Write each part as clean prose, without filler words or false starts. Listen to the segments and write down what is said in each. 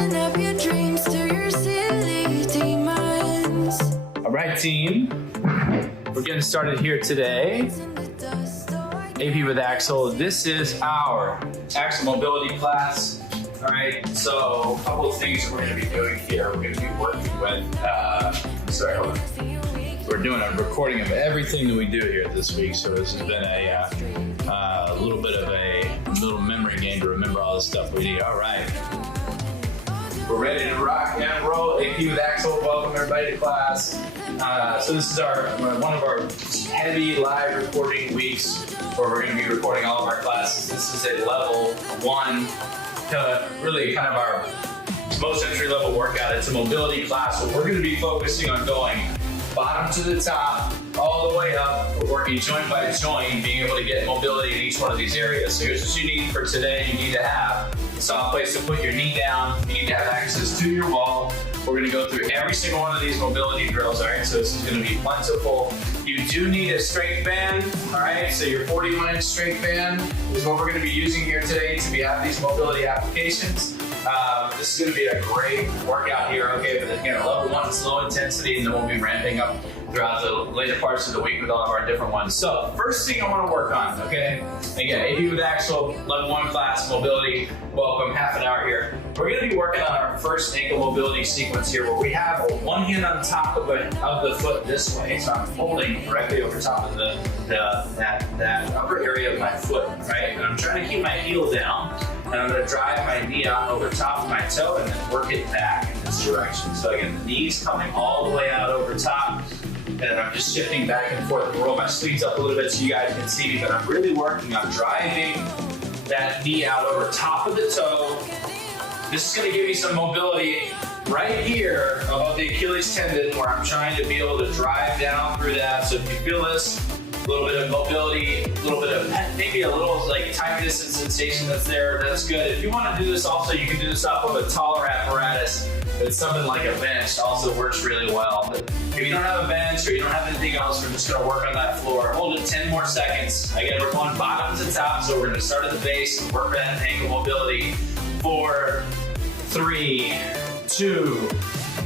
Listen up your dreams to your silly demons. All right, team. We're getting started here today. AP with Axel. This is our Axel mobility class. All right, so a couple of things that we're going to be doing here. We're going to be working with, hold on. We're doing a recording of everything that we do here this week. So this has been a little bit of a little memory game to remember all the stuff we do. All right. We're ready to rock and roll. AP with Axel. Welcome everybody to class. So this is one of our heavy live recording weeks where we're going to be recording all of our classes. This is a level 1 to really kind of our most entry level workout. It's a mobility class where we're going to be focusing on going bottom to the top, all the way up. We're working joint by joint, being able to get mobility in each one of these areas. So here's what you need for today. You need to have a soft place to put your knee down. You need to have access to your wall. We're going to go through every single one of these mobility drills, all right? So this is going to be plentiful. You do need a strength band, all right? So your 41-inch strength band is what we're going to be using here today to have these mobility applications. This is going to be a great workout here, okay? But again, level 1 is low intensity, and then we'll be ramping up throughout the later parts of the week with all of our different ones. So first thing I want to work on, okay? Again, AP with Axel, level 1 class, mobility. Welcome, half an hour here. We're going to be working on our first ankle mobility sequence here, where we have one hand on top of the foot this way. So I'm holding directly over top of that upper area of my foot, right? And I'm trying to keep my heel down. And I'm going to drive my knee out over top of my toe and then work it back in this direction. So again, the knee's coming all the way out over top, and I'm just shifting back and forth. Roll my sleeves up a little bit so you guys can see me, but I'm really working on driving that knee out over top of the toe. This is going to give me some mobility right here above the Achilles tendon, where I'm trying to be able to drive down through that. So if you feel this, a little bit of mobility, a little bit of maybe a little like tightness and sensation that's there, that's good. If you want to do this also, you can do this off of a taller apparatus. It's something like a bench, also works really well. But if you don't have a bench or you don't have anything else, we're just going to work on that floor. Hold it 10 more seconds. Again, we're going bottom to top, so we're going to start at the base and work that ankle mobility. 4, 3, 2,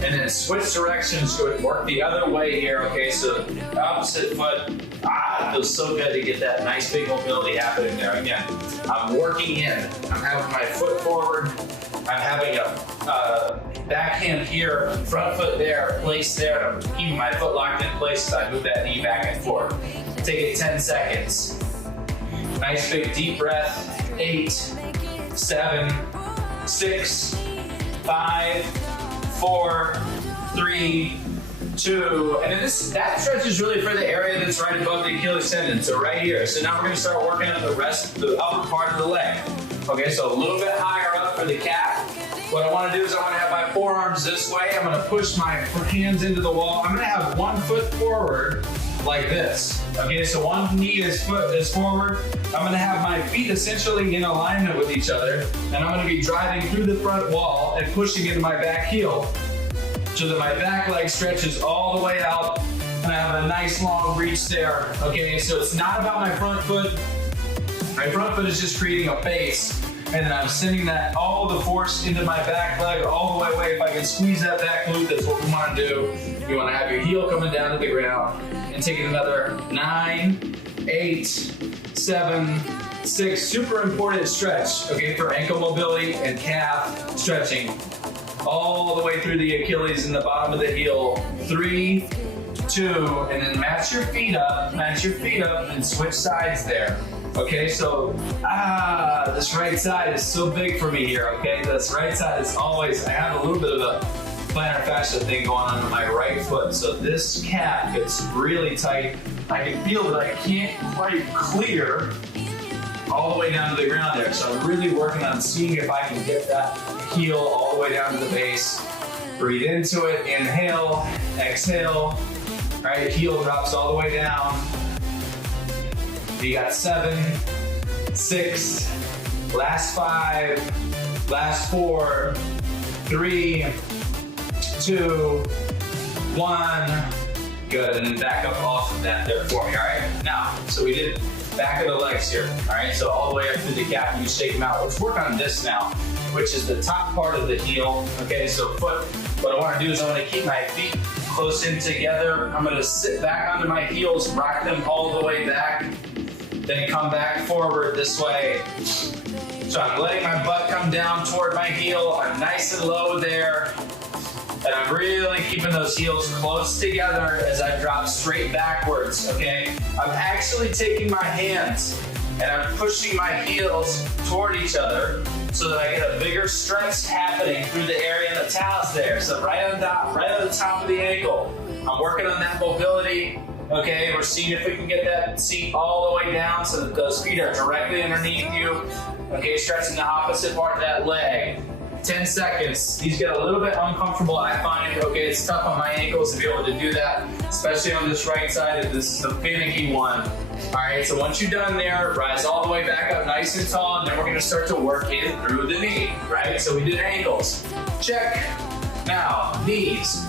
and then switch directions, go and work the other way here, okay? So opposite foot, it feels so good to get that nice big mobility happening there. Again, I'm working in, I'm having my foot forward, I'm having a backhand here, front foot there, placed there, and I'm keeping my foot locked in place as I move that knee back and forth. Take it 10 seconds. Nice big deep breath. 8, 7, 6, 5, 4, 3, 2, and then that stretch is really for the area that's right above the Achilles tendon, so right here. So now we're going to start working on the upper part of the leg. Okay, so a little bit higher up for the calf. What I want to do is I want to have my forearms this way. I'm going to push my hands into the wall. I'm going to have one foot forward like this. Okay, so one knee is forward. I'm going to have my feet essentially in alignment with each other, and I'm going to be driving through the front wall and pushing into my back heel, so that my back leg stretches all the way out and I have a nice long reach there. Okay, so it's not about my front foot. My front foot is just creating a base, and then I'm sending that all the force into my back leg all the way away. If I can squeeze that back glute, that's what we want to do. You want to have your heel coming down to the ground and taking another 9, 8, 7, 6. Super important stretch, okay, for ankle mobility and calf stretching. All the way through the Achilles and the bottom of the heel. 3, 2, and then match your feet up, and switch sides there. Okay, so, this right side is so big for me here, okay? This right side is always, I have a little bit of a plantar fascia thing going on with my right foot, so this calf gets really tight. I can feel that I can't quite clear all the way down to the ground there, so I'm really working on seeing if I can get that heel all the way down to the base. Breathe into it, inhale, exhale. All right, heel drops all the way down. You got 7, 6, last 5, last 4, 3, 2, 1. Good, and then back up off of that there for me, all right? Now, so we did back of the legs here. All right, so all the way up through the calf, you shake them out. Let's work on this now, which is the top part of the heel. Okay, so foot, what I wanna do is I wanna keep my feet close in together. I'm gonna sit back onto my heels, rock them all the way back, then come back forward this way. So I'm letting my butt come down toward my heel. I'm nice and low there. And I'm really keeping those heels close together as I drop straight backwards, okay? I'm actually taking my hands and I'm pushing my heels toward each other so that I get a bigger stretch happening through the area in the talus there. So right on the top of the ankle. I'm working on that mobility, okay? We're seeing if we can get that seat all the way down so that those feet are directly underneath you. Okay, stretching the opposite part of that leg. 10 seconds. These get a little bit uncomfortable, I find. Okay, it's tough on my ankles to be able to do that, especially on this right side. This is the finicky one. All right, so once you're done there, rise all the way back up nice and tall, and then we're gonna start to work in through the knee, right? So we did ankles. Check. Now, knees.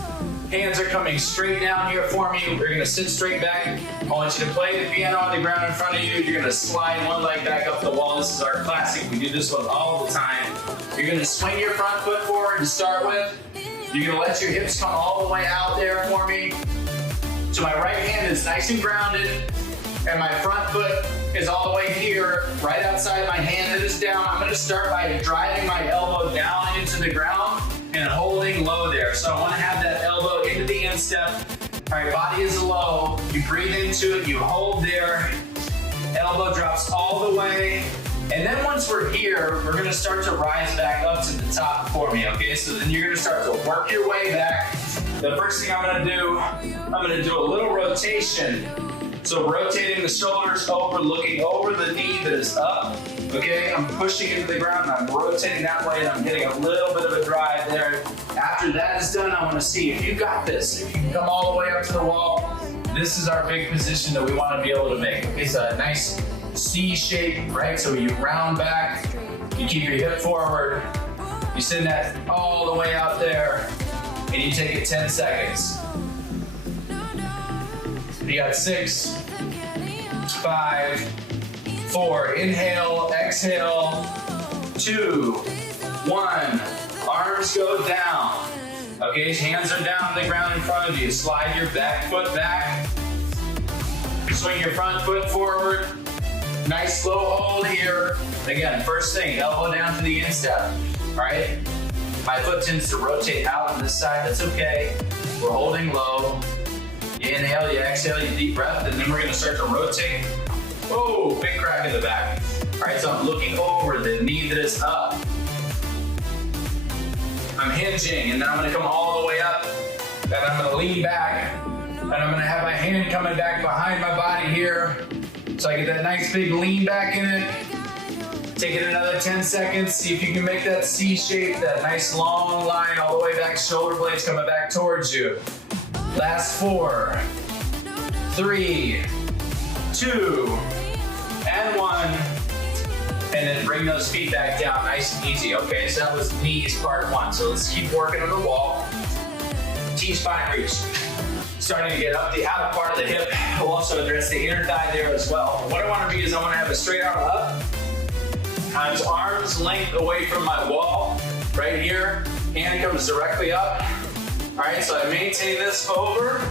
Hands are coming straight down here for me. We're gonna sit straight back. I want you to play the piano on the ground in front of you. You're gonna slide one leg back up the wall. This is our classic. We do this one all the time. You're gonna swing your front foot forward to start with. You're gonna let your hips come all the way out there for me. So my right hand is nice and grounded, and my front foot is all the way here, right outside my hand that is down. I'm gonna start by driving my elbow down into the ground and holding low there. So I wanna have that elbow into the instep. All right, body is low. You breathe into it, you hold there. Elbow drops all the way. And then once we're here, we're gonna start to rise back up to the top for me, okay? So then you're gonna start to work your way back. The first thing I'm gonna do a little rotation. So rotating the shoulders over, looking over the knee that is up, okay? I'm pushing into the ground, and I'm rotating that way, and I'm getting a little bit of a drive there. After that is done, I wanna see if you got this. If you can come all the way up to the wall, this is our big position that we wanna be able to make. It's a nice C shape, right? So you round back, you keep your hip forward, you send that all the way out there, and you take it 10 seconds. You got 6, 5, 4, inhale, exhale, 2, 1, arms go down. Okay, hands are down on the ground in front of you. Slide your back foot back, swing your front foot forward. Nice slow hold here. Again, first thing, elbow down to the instep, all right? My foot tends to rotate out on this side, that's okay. We're holding low. You inhale, you exhale, you deep breath, and then we're gonna start to rotate. Oh, big crack in the back. All right, so I'm looking over the knee that is up. I'm hinging, and then I'm gonna come all the way up, and I'm gonna lean back, and I'm gonna have my hand coming back behind my body here. So I get that nice big lean back in it. Take it another 10 seconds. See if you can make that C shape, that nice long line all the way back, shoulder blades coming back towards you. Last 4, 3, 2, and 1. And then bring those feet back down, nice and easy, okay? So that was knees part 1. So let's keep working on the wall. T-spine reach. Starting to get up the outer part of the hip. We'll also address the inner thigh there as well. What I want to be is I want to have a straight arm up. Arms length away from my wall, right here. Hand comes directly up. All right, so I maintain this over,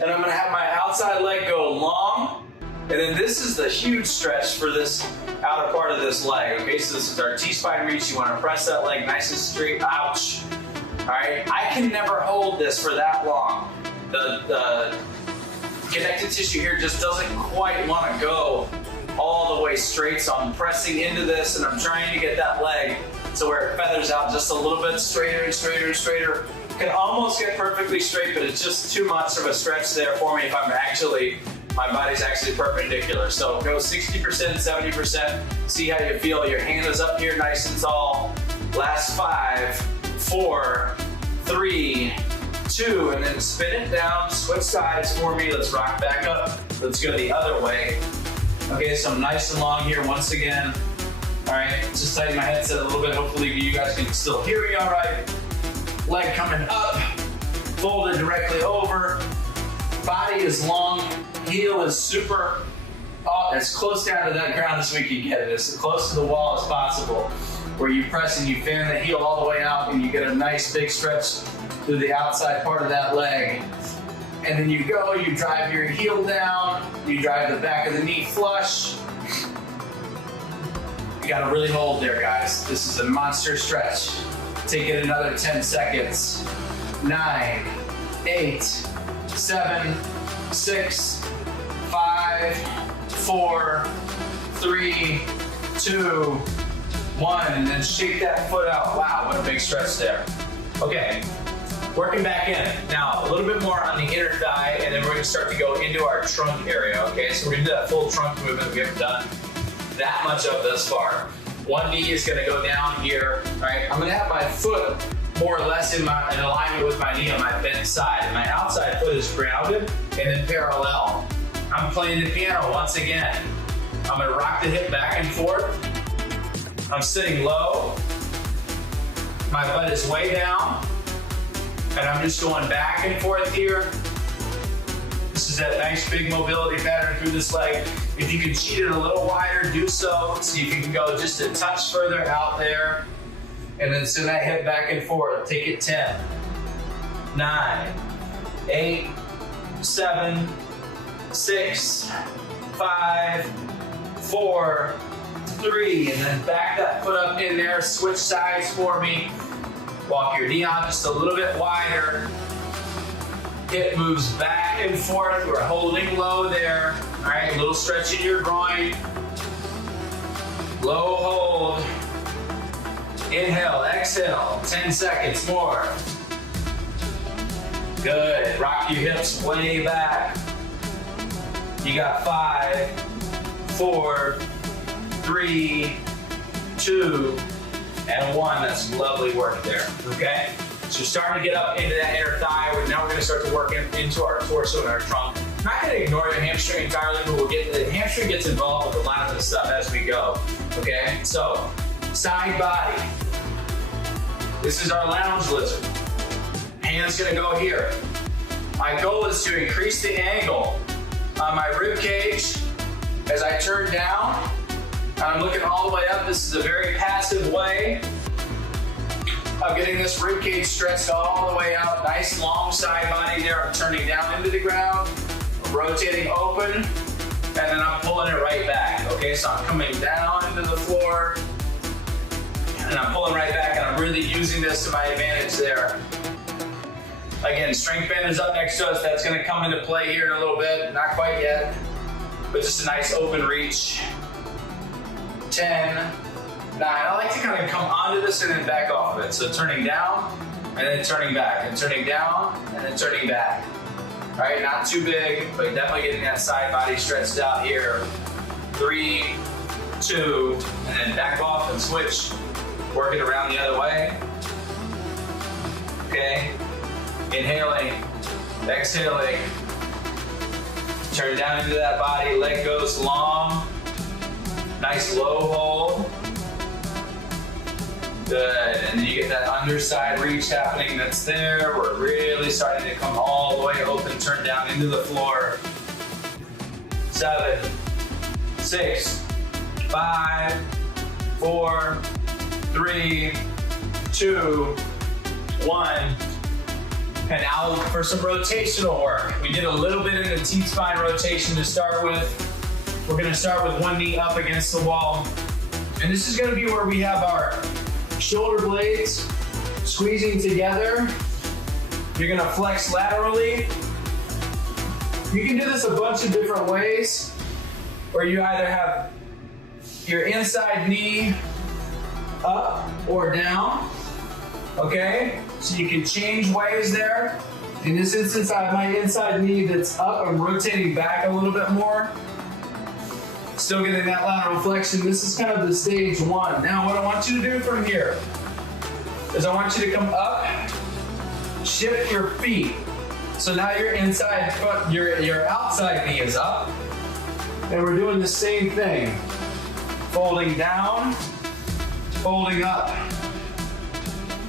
and I'm gonna have my outside leg go long, and then this is the huge stretch for this outer part of this leg, okay? So this is our T-spine reach. You wanna press that leg nice and straight, ouch. All right, I can never hold this for that long. The connective tissue here just doesn't quite wanna go all the way straight, so I'm pressing into this, and I'm trying to get that leg to where it feathers out just a little bit straighter and straighter and straighter. Can almost get perfectly straight, but it's just too much of a stretch there for me if my body's actually perpendicular. So go 60%, 70%, see how you feel. Your hand is up here nice and tall. Last 5, 4, 3, 2, and then spin it down, switch sides for me. Let's rock back up. Let's go the other way. Okay, so I'm nice and long here once again. All right, just tighten my headset a little bit. Hopefully you guys can still hear me all right. Leg coming up, folded directly over. Body is long, heel is super wall, as close down to that ground as we can get it, as close to the wall as possible, where you press and you fan the heel all the way out and you get a nice big stretch through the outside part of that leg. And then you go, you drive your heel down, you drive the back of the knee flush. You gotta really hold there, guys. This is a monster stretch. Take it another 10 seconds. 9, 8, 7, 6, 5, 4, 3, 2, 1, and then shake that foot out. Wow, what a big stretch there. Okay, working back in. Now, a little bit more on the inner thigh, and then we're gonna start to go into our trunk area, okay? So we're gonna do that full trunk movement we haven't done that much of thus far. One knee is gonna go down here, right? I'm gonna have my foot more or less in alignment with my knee on my bent side, and my outside foot is grounded and then parallel. I'm playing the piano once again. I'm gonna rock the hip back and forth. I'm sitting low. My butt is way down. And I'm just going back and forth here. This is that nice big mobility pattern through this leg. If you can cheat it a little wider, do so. See if you can go just a touch further out there. And then send that hip back and forth. Take it 10, 9, 8, 7, 6, 5, 4, 3, and then back that foot up in there. Switch sides for me. Walk your knee out just a little bit wider. Hip moves back and forth. We're holding low there. All right, little stretch in your groin. Low hold. Inhale, exhale, 10 seconds more. Good, rock your hips way back. You got 5, 4, 3, 2, and 1. That's lovely work there, okay? So starting to get up into that inner thigh. Now we're gonna start to work into our torso and our trunk. I'm not gonna ignore the hamstring entirely, but the hamstring gets involved with a lot of this stuff as we go, okay? So, side body. This is our lounge lizard. Hand's gonna go here. My goal is to increase the angle on my rib cage as I turn down. I'm looking all the way up. This is a very passive way of getting this rib cage stretched all the way out. Nice long side body there. I'm turning down into the ground, rotating open, and then I'm pulling it right back. Okay, so I'm coming down into the floor, and I'm pulling right back, and I'm really using this to my advantage there. Again, strength band is up next to us. That's gonna come into play here in a little bit. Not quite yet, but just a nice open reach. 10, 9. I like to kind of come onto this and then back off of it. So turning down, and then turning back, and turning down, and then turning back. All right, not too big, but definitely getting that side body stretched out here. 3, 2, and then back off and switch. Work it around the other way. Okay. Inhaling, exhaling. Turn down into that body, leg goes long. Nice low hold. Good, and then you get that underside reach happening that's there. We're really starting to come all the way open, turn down into the floor. 7, 6, 5, 4, 3, 2, 1. And now for some rotational work. We did a little bit in the T-spine rotation to start with. We're gonna start with one knee up against the wall. And this is gonna be where we have our shoulder blades squeezing together. You're gonna flex laterally. You can do this a bunch of different ways, where you either have your inside knee up or down, okay? So you can change ways there. In this instance, I have my inside knee that's up. I'm rotating back a little bit more. Still getting that lateral flexion. This is kind of the stage 1. Now what I want you to do from here is I want you to come up, shift your feet. So now your inside foot, your outside knee is up. And we're doing the same thing. Folding down, folding up.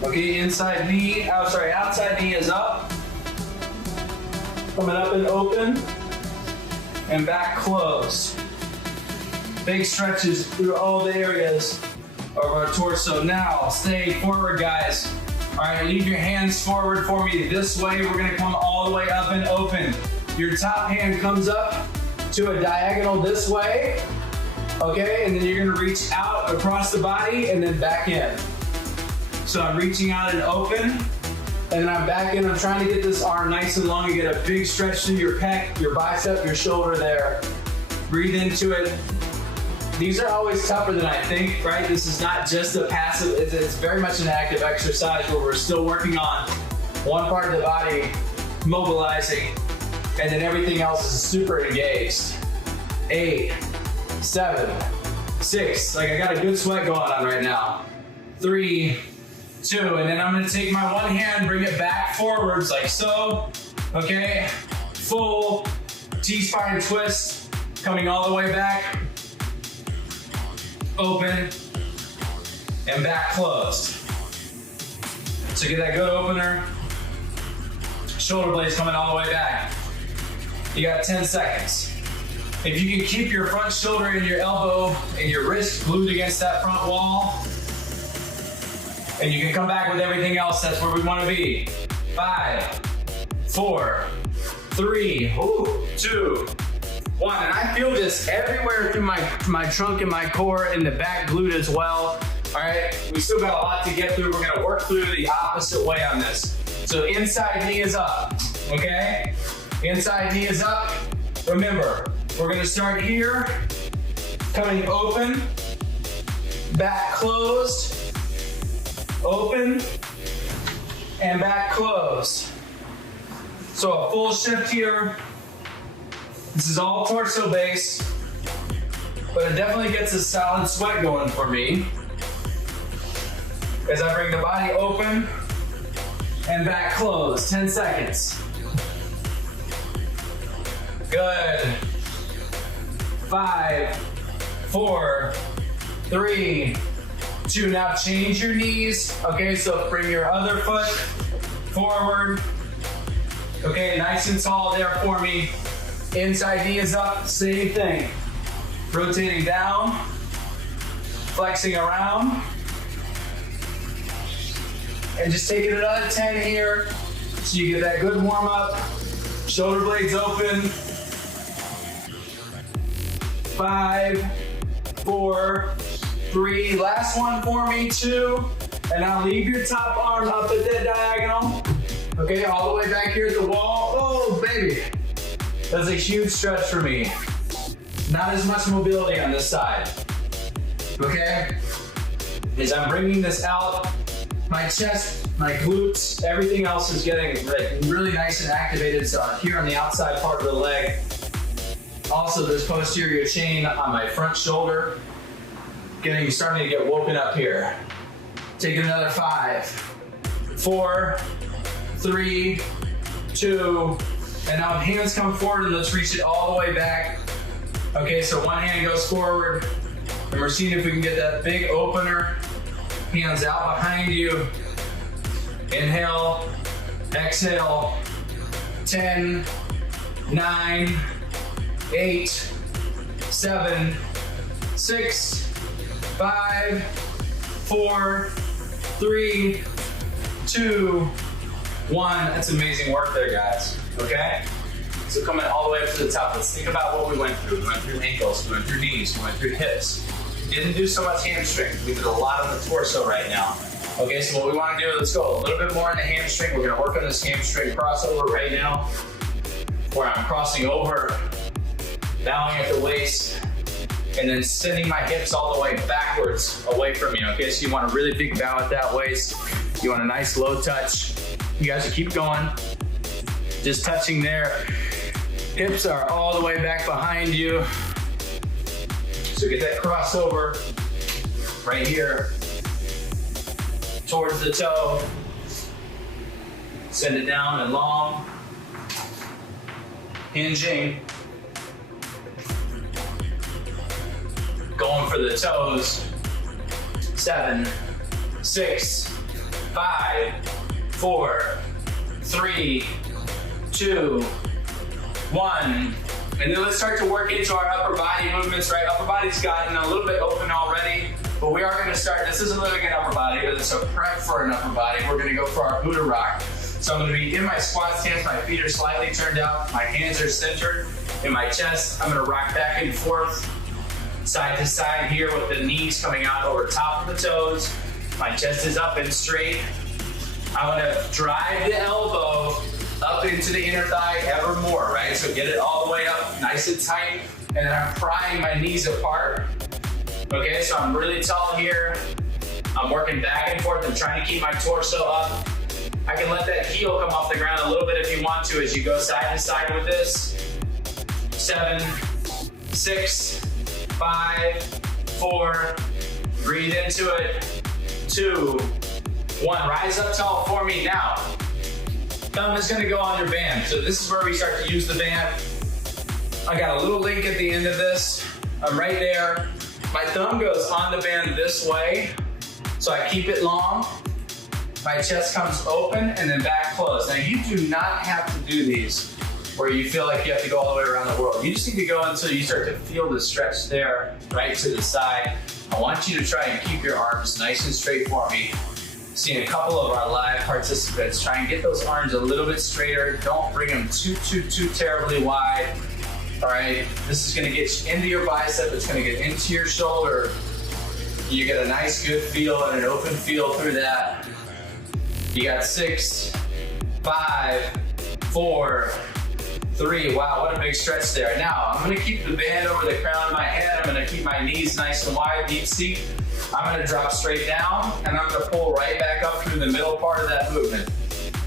Okay, outside knee is up. Coming up and open, and back closed. Big stretches through all the areas of our torso. Now, stay forward, guys. All right, leave your hands forward for me. This way, we're gonna come all the way up and open. Your top hand comes up to a diagonal this way, okay? And then you're gonna reach out across the body and then back in. So I'm reaching out and open, and then I'm back in. I'm trying to get this arm nice and long and get a big stretch through your pec, your bicep, your shoulder there. Breathe into it. These are always tougher than I think, right? This is not just a passive, it's very much an active exercise where we're still working on one part of the body, mobilizing, and then everything else is super engaged. 8, 7, 6, like I got a good sweat going on right now. 3, 2, and then I'm gonna take my one hand, bring it back forwards like so, okay? Full T-spine twist, coming all the way back, open, and back closed. So get that good opener, shoulder blades coming all the way back. You got 10 seconds. If you can keep your front shoulder and your elbow and your wrist glued against that front wall, and you can come back with everything else, that's where we want to be. 5, 4, 3, 2, 1. And I feel this everywhere through my trunk and my core and the back glute as well. All right, we still got a lot to get through. We're gonna work through the opposite way on this. So inside knee is up, okay? Inside knee is up. Remember, we're gonna start here, coming open, back closed, open, and back closed. So a full shift here. This is all torso based, but it definitely gets a solid sweat going for me as I bring the body open and back closed. 10 seconds. Good. 5, 4, 3, 2. Now change your knees. Okay, so bring your other foot forward. Okay, nice and tall there for me. Inside knee is up, same thing. Rotating down, flexing around. And just taking another 10 here so you get that good warm up. Shoulder blades open. 5, 4, 3. Last one for me, 2. And now leave your top arm up at that diagonal. Okay, all the way back here at the wall. Oh, baby. That's a huge stretch for me. Not as much mobility on this side. Okay? As I'm bringing this out, my chest, my glutes, everything else is getting really nice and activated. So here on the outside part of the leg. Also this posterior chain on my front shoulder, starting to get woken up here. Take another 5, 4, 3, 2, and now hands come forward and let's reach it all the way back. Okay, so one hand goes forward and we're seeing if we can get that big opener. Hands out behind you. Inhale, exhale. 10, 9, 8, 7, 6, 5, 4, 3, 2, 1. That's amazing work there, guys. Okay? So coming all the way up to the top, let's think about what we went through. We went through ankles, we went through knees, we went through hips. Didn't do so much hamstring. We did a lot on the torso right now. Okay, so what we want to do, let's go a little bit more in the hamstring. We're gonna work on this hamstring crossover right now, where I'm crossing over, bowing at the waist, and then sending my hips all the way backwards away from me. Okay, so you want a really big bow at that waist. You want a nice low touch. You guys will keep going. Just touching there. Hips are all the way back behind you. So get that crossover right here towards the toe. Send it down and long. Hinging. Going for the toes. 7, 6, 5, 4, 3, 2, 1. And then let's start to work into our upper body movements, right? Upper body's gotten a little bit open already, but we are gonna start, this isn't literally an upper body, but it's a prep for an upper body. We're gonna go for our Buddha rock. So I'm gonna be in my squat stance, my feet are slightly turned out, my hands are centered in my chest. I'm gonna rock back and forth, side to side here with the knees coming out over top of the toes. My chest is up and straight. I'm gonna drive the elbow up into the inner thigh ever more, right? So get it all the way up, nice and tight, and then I'm prying my knees apart. Okay, so I'm really tall here. I'm working back and forth and trying to keep my torso up. I can let that heel come off the ground a little bit if you want to as you go side to side with this. 7, 6, 5, 4, breathe into it. 2, 1, rise up tall for me now. Thumb is gonna go on your band. So this is where we start to use the band. I got a little link at the end of this. I'm right there. My thumb goes on the band this way, so I keep it long. My chest comes open and then back closed. Now you do not have to do these where you feel like you have to go all the way around the world. You just need to go until you start to feel the stretch there, right to the side. I want you to try and keep your arms nice and straight for me. Seeing a couple of our live participants, try and get those arms a little bit straighter. Don't bring them too terribly wide. All right, this is gonna get into your bicep, it's gonna get into your shoulder. You get a nice good feel and an open feel through that. You got 6, 5, 4, 3. Wow, what a big stretch there. Now, I'm gonna keep the band over the crown of my head. I'm gonna keep my knees nice and wide, deep seat. I'm gonna drop straight down and I'm gonna pull right back up through the middle part of that movement.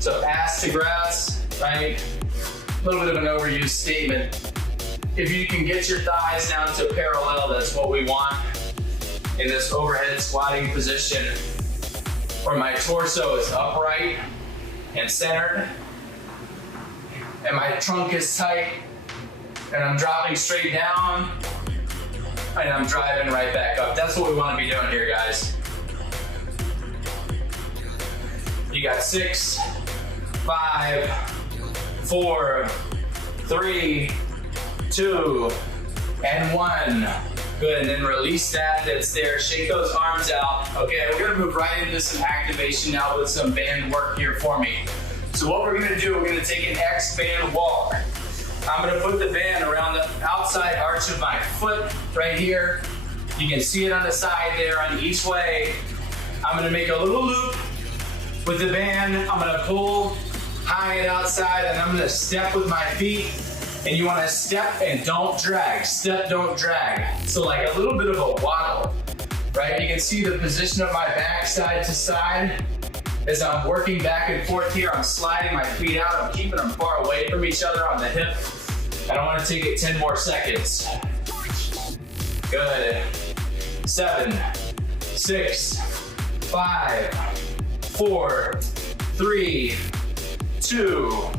So ass to grass, right? A little bit of an overused statement. If you can get your thighs down to parallel, that's what we want in this overhead squatting position where my torso is upright and centered and my trunk is tight and I'm dropping straight down and I'm driving right back up. That's what we want to be doing here, guys. You got 6, 5, 4, 3, 2, and 1. Good, and then release that that's there. Shake those arms out. Okay, we're gonna move right into some activation now with some band work here for me. So what we're gonna do, we're gonna take an X band walk. I'm gonna put the band around the outside arch of my foot right here. You can see it on the side there on each leg. I'm gonna make a little loop with the band. I'm gonna pull high and outside and I'm gonna step with my feet. And you wanna step and don't drag. Step, don't drag. So like a little bit of a waddle, right? You can see the position of my back side to side. As I'm working back and forth here, I'm sliding my feet out. I'm keeping them far away from each other on the hip. And I wanna take it 10 more seconds. Good. 7, 6, 5, 4, 3, 2,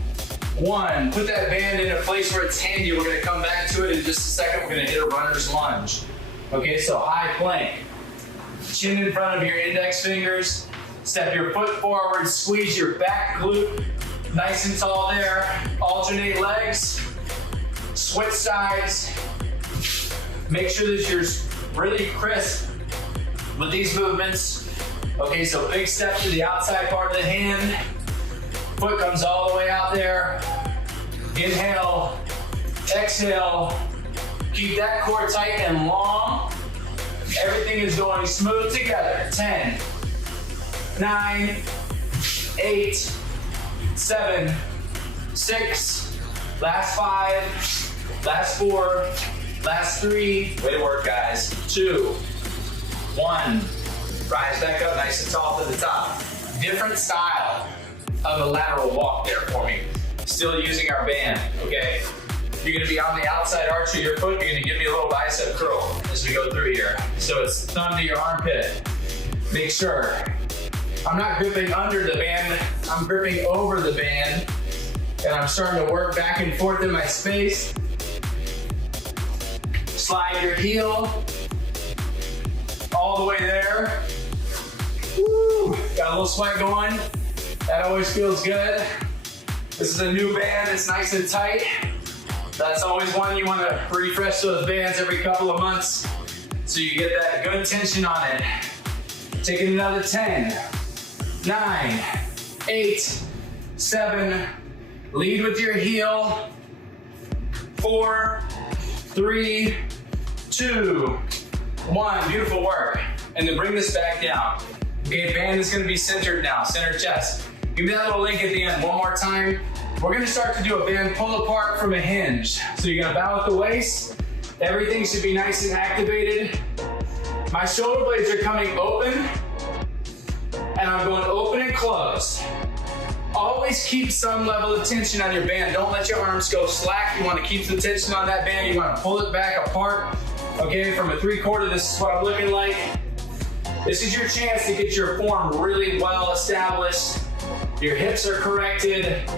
1. Put that band in a place where it's handy. We're gonna come back to it in just a second. We're gonna hit a runner's lunge. Okay, so high plank. Chin in front of your index fingers. Step your foot forward, squeeze your back glute. Nice and tall there. Alternate legs. Switch sides. Make sure that you're really crisp with these movements. Okay, so big step to the outside part of the hand. Foot comes all the way out there. Inhale, exhale. Keep that core tight and long. Everything is going smooth together. 10, 9, 8, 7, 6, last 5, last 4, last 3. Way to work, guys. 2, 1. Rise back up nice and tall to the top. Different style of a lateral walk there for me. Still using our band, okay? You're gonna be on the outside arch of your foot. You're gonna give me a little bicep curl as we go through here. So it's thumb to your armpit. Make sure. I'm not gripping under the band, I'm gripping over the band. And I'm starting to work back and forth in my space. Slide your heel all the way there. Woo! Got a little sweat going. That always feels good. This is a new band, it's nice and tight. That's always one you want to refresh those bands every couple of months so you get that good tension on it. Taking another 10, 9, 8, 7, lead with your heel, 4, 3, 2, 1, beautiful work. And then bring this back down. Okay, band is gonna be centered now, center chest. Give me that little link at the end one more time. We're gonna start to do a band pull apart from a hinge. So you're gonna bow at the waist. Everything should be nice and activated. My shoulder blades are coming open, and I'm going open and close. Always keep some level of tension on your band. Don't let your arms go slack. You wanna keep the tension on that band. You wanna pull it back apart. Okay, from a 3/4, this is what I'm looking like. This is your chance to get your form really well established. Your hips are corrected.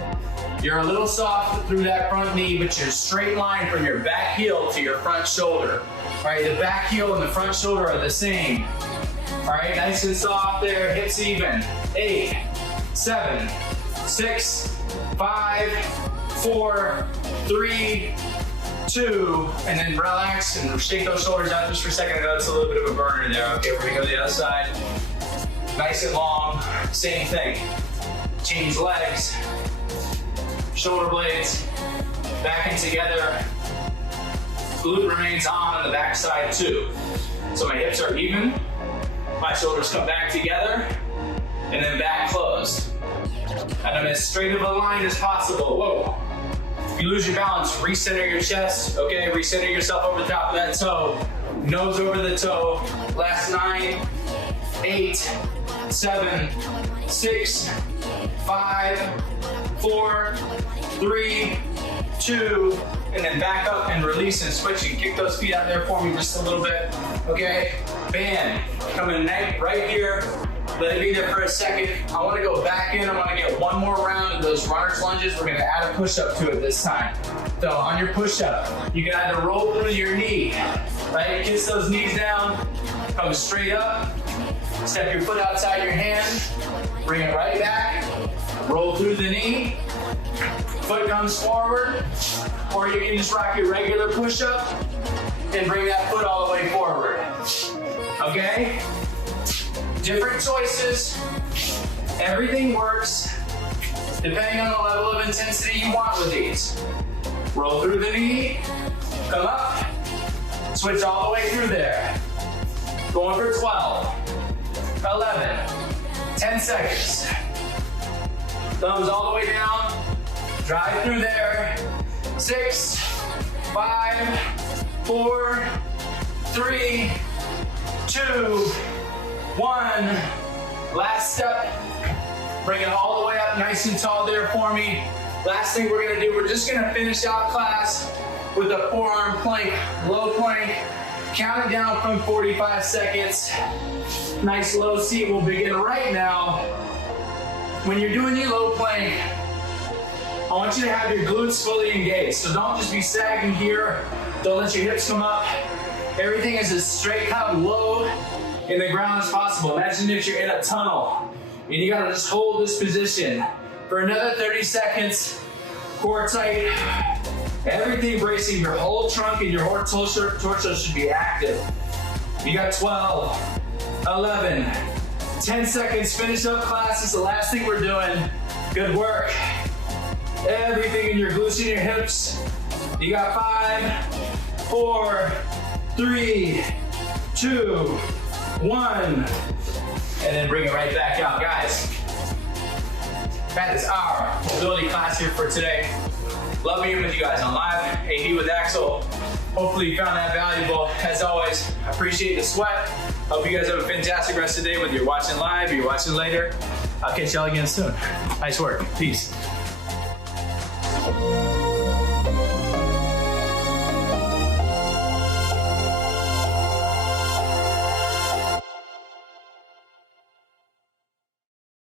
You're a little soft through that front knee, but you're straight line from your back heel to your front shoulder. All right, the back heel and the front shoulder are the same. All right, nice and soft there, hips even. 8, 7, 6, 5, 4, 3, 2, and then relax and shake those shoulders out just for a second. I know it's a little bit of a burner there. Okay, we're gonna go to the other side. Nice and long, same thing. Change legs, shoulder blades, back and together. Glute remains on the back side too. So my hips are even, my shoulders come back together, and then back closed. And I'm as straight of a line as possible. Whoa. If you lose your balance, recenter your chest, okay? Recenter yourself over the top of that toe. Nose over the toe. Last 9, 8, 7, 6, 5, 4, 3, 2, and then back up and release and switch and kick those feet out there for me just a little bit, okay? Band, coming right here. Let it be there for a second. I want to go back in. I want to get one more round of those runner's lunges. We're going to add a push-up to it this time. So on your push-up, you can either roll through your knee, right? Kiss those knees down, come straight up, step your foot outside your hand, bring it right back, roll through the knee, foot comes forward, or you can just rock your regular push-up and bring that foot all the way forward, okay? Different choices, everything works depending on the level of intensity you want with these. Roll through the knee, come up, switch all the way through there. Going for 12, 11, 10 seconds. Thumbs all the way down, drive through there. 6, 5, 4, 3, 2, 1, last step, bring it all the way up nice and tall there for me. Last thing we're gonna do, we're just gonna finish out class with a forearm plank, low plank, count it down from 45 seconds. Nice low seat will begin right now. When you're doing your low plank, I want you to have your glutes fully engaged, so don't just be sagging here, don't let your hips come up. Everything is as straight out low in the ground as possible. Imagine if you're in a tunnel and you gotta just hold this position for another 30 seconds, core tight, everything bracing, your whole trunk and your whole torso should be active. You got 12, 11, 10 seconds, finish up class. This is the last thing we're doing. Good work. Everything in your glutes and your hips. You got 5, 4, 3, 2, 1, and then bring it right back out. Guys, that is our mobility class here for today. Love being with you guys on live, AP with Axel. Hopefully you found that valuable. As always, I appreciate the sweat. Hope you guys have a fantastic rest of the day, whether you're watching live or you're watching later. I'll catch y'all again soon. Nice work. Peace.